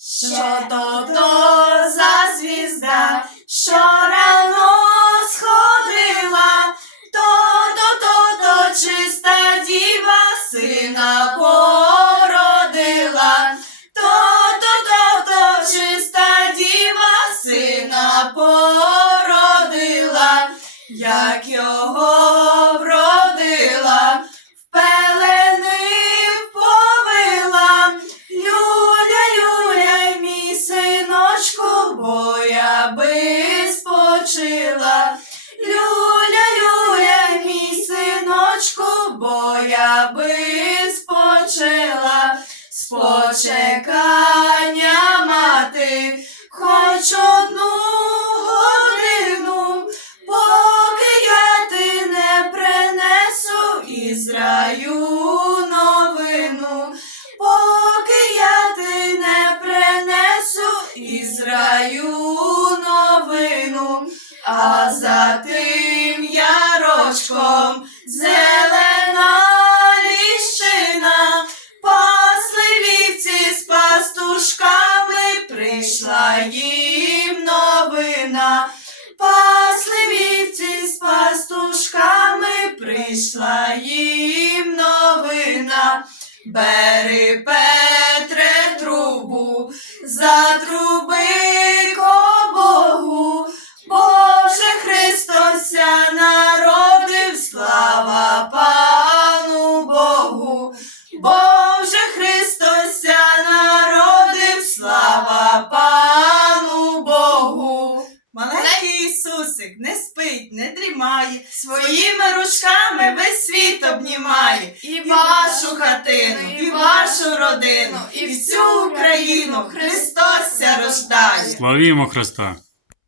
Що то то за звізда, що рано сходила, то то то то чиста діва сина породила, бо я би спочила. Спочекання мати, хоч одну годину, поки я ти не принесу із раю новину. Поки я ти не принесу із раю новину, а за тим ярочком новина. Пасли з пастушками, прийшла їм новина. Бери, Петре, трубу, затруби спить, своїми ручками весь світ обнімає. І вашу хатину, і вашу родину, і всю Україну Христос ся рождає. Славімо Христа!